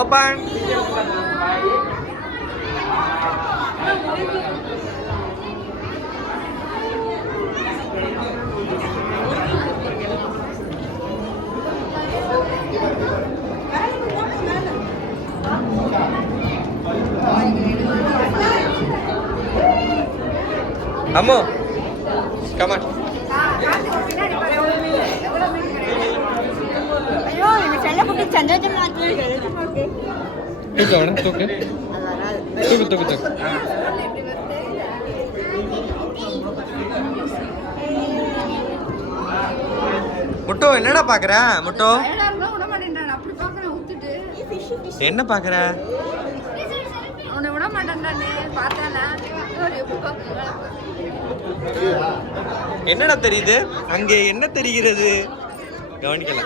Open. Ammu come on. ஐயோ இந்த செல்ல குட்டி சந்தோஷமா இருக்கு. தூக்கு முட்டோ என்னடா பாக்குற? முட்டோ என்ன பாக்குற? அவனை விட மாட்டேன்டானே பார்த்தானா என்னடா தெரியுது? அங்கே என்ன தெரிகிறது? கவனிக்கல.